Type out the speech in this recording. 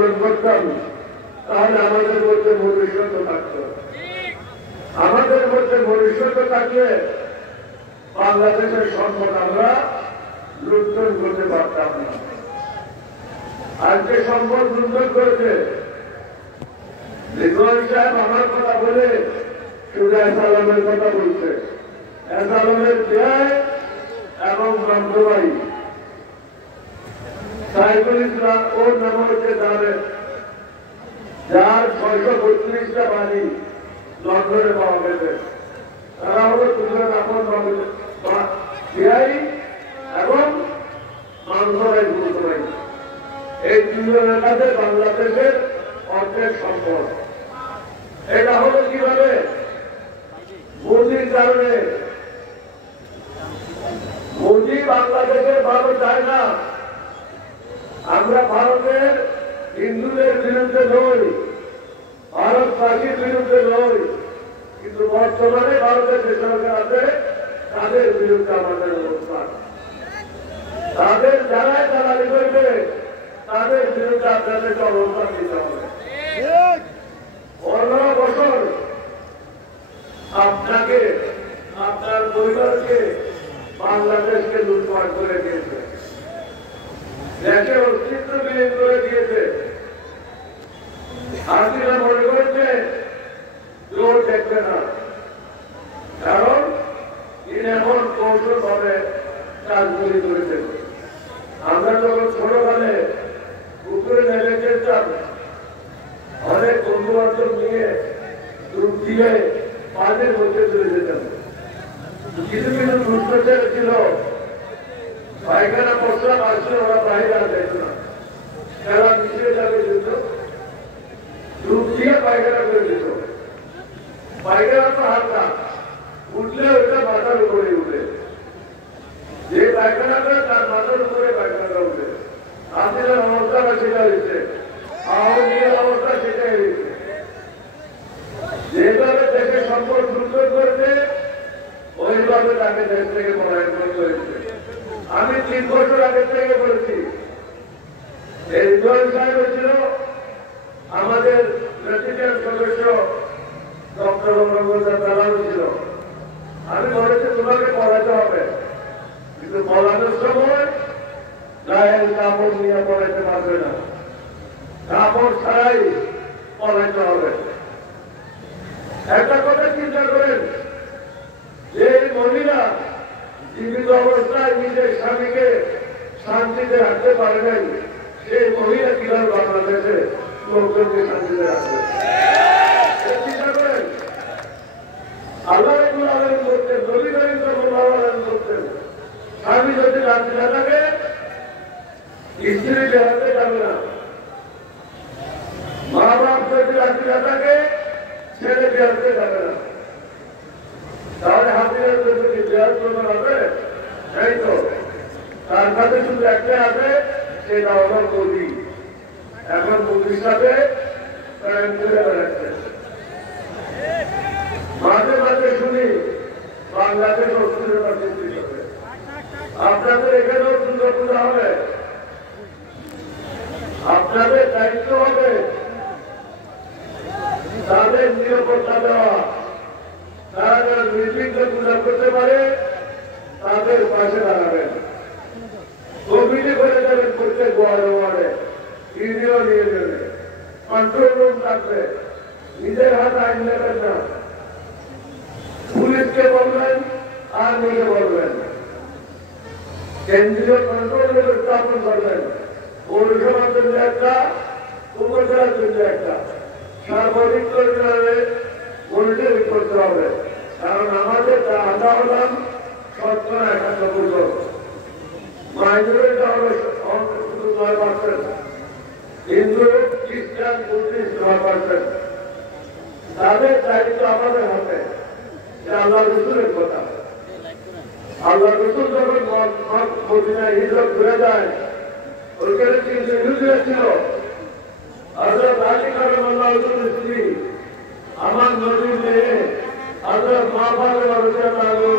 পালন করতাম তাহলে আমাদের মধ্যে ভবিষ্যৎ থাকত। আমাদের মধ্যে ভবিষ্যৎ থাকলে বাংলাদেশের সম্পদ আমরা লুণ্ঠন করতে পারতাম না। আজকে সম্পদ লুণ্ঠন করেছে ইব্রাহিম সাহেব আমার কথা বলে শুধু এসালামের কথা বলছে। এসালামের ব্যয় এবং গ্রন্থবাই সাইফুল ইসলাম ওর নাম হচ্ছে যার 632টা বাড়ি লন্ডনে পাওয়া গেছে। তারা হলো দুজন আপন ব্যয় এবং গ্রন্থবাই গ্রন্থবাই। এই দুজনের কাছে বাংলাদেশের অর্ধেক সম্পদ। এটা হলো কিভাবে? মোদির কারণে। মোদি বাংলাদেশের ভালো চায় না। আমরা ভারতের হিন্দুদের বিরুদ্ধে নই, ভারতবাসীর বিরুদ্ধে নই, কিন্তু বর্তমানে ভারতের যে সরকার আছে তাদের বিরুদ্ধে আমাদের অবস্থান। তাদের যারাই দালালি করবে তাদের বিরুদ্ধে আপনাদেরকে অবস্থান নিতে হবে। 15 বছর আপনাকে আপনার পরিবারকে বাংলাদেশকে লুটপাট করে দিয়েছে, দেশের অস্তিত্ব বিলীন করে দিয়েছে। হাসিনা মনে করছে জোর দেখবে না, কারণ তিনি এখন কৌশল ভাবে কাজগুলি করেছেন। আমরা যখন ছোটকালে পুকুরে নেমে যেতাম, অনেক বন্ধু বান্ধব নিয়ে ডুব দিয়ে পানির মধ্যে চলে যেতাম। কিছু কিছু দুষ্ট ছেলে ছিল, পায়খানা প্রস্রাব আসলে ওরা বাইরে আর যেত না, তারা মিশিয়ে যাবে যেত, ডুব দিয়ে পায়খানা করে দিত। পায়খানা তো হালকা, উঠলে ওইটা মাথার উপরে উঠে, যে পায়খানা করে তার মাথার উপরে পায়খানাটা উঠে। আমাদের অবস্থাটা সেটা হয়েছে, আওয়ামী অবস্থা সেটাই হয়েছে। যেভাবে দেশের সম্পদ লুণ্ঠন করেছে ওইভাবে তাকে দেশ থেকে পলায়ন করতে হয়েছে। আমি 3 বছর আগে থেকে বলেছি, এই ইব্রাহিম সাহেব ছিল আমাদের প্রেসিডেন্ট সদস্য, ডক্টর দালাল ছিল। আমি বলেছি তোমাকে পড়াতে হবে, কিন্তু পড়ানোর সময় গায়ের কাপড় নিয়ে পড়াতে পারবে না, কাপড় ছাড়াই পড়াতে হবে। একটা কথা চিন্তা করেন, যে মহিলা জীবিত অবস্থায় নিজের স্বামীকে শান্তিতে রাখতে পারে নাই, সেই মহিলা কিভাবে বাংলাদেশে লোকজনকে শান্তিতে রাখবে? চিন্তা করেন। আল্লাহ করতেন, নবী করিম সাল্লাল্লাহু করতেন, স্বামী যদি রাত্রি না থাকে স্ত্রী বেড়াতে যাবে না, মা বাপ যদি রাত্রি না থাকে ছেলে বেড়াতে যাবে না। তাহলে হাতিরা যদি বেড়ার জন্য হবে তাই তো, তার সাথে শুধু একটা আছে, সেটা হলো মোদি। এখন মোদির সাথে ঘুরে বেড়াচ্ছে। মাঝে মাঝে শুনি বাংলাদেশ অস্থিরতা সৃষ্টি হবে। আপনাদের এখানেও দুর্গাপূজা হবে, আপনাদের দায়িত্ব হবে তাদের নিরাপত্তা দেওয়া। তারা যারা নির্বিঘ্নে পূজা করতে পারে তাদের পাশে দাঁড়াবেন। কমিটি করে দেবেন প্রত্যেক ওয়ার্ডে, ইউনিয়ন নিয়ে দেবে, কন্ট্রোল রুম থাকবে। নিজের হাতে আইন নেবেন না, পুলিশকে বলবেন, আর্মিকে বলবেন, কেন্দ্রীয় কন্ট্রোল রুম স্থাপন করবেন। পৌরসভার জন্য একটা, উপজেলার জন্য একটা, সার্বজনিক মনিটরিং করতে হবে। কারণ আমাদের আমরা হলাম 71% মাইনরিটি হলো শুধু 9%, হিন্দু খ্রিস্টান বুদ্ধিস্ট 9%। তাদের দায়িত্ব আমাদের হাতে। আল্লাহ রসুলের কথা, আল্লাহ রসুল যখন মদিনায় হিজরত ঘুরে যায়, ওইখানে 3 ইহুদিরা ছিল। হযরত আলী কারামাল্লাহু তাআলার স্ত্রী, আমার নবীর মেয়ে হযরত মা ফাতেমা রাদিয়াল্লাহু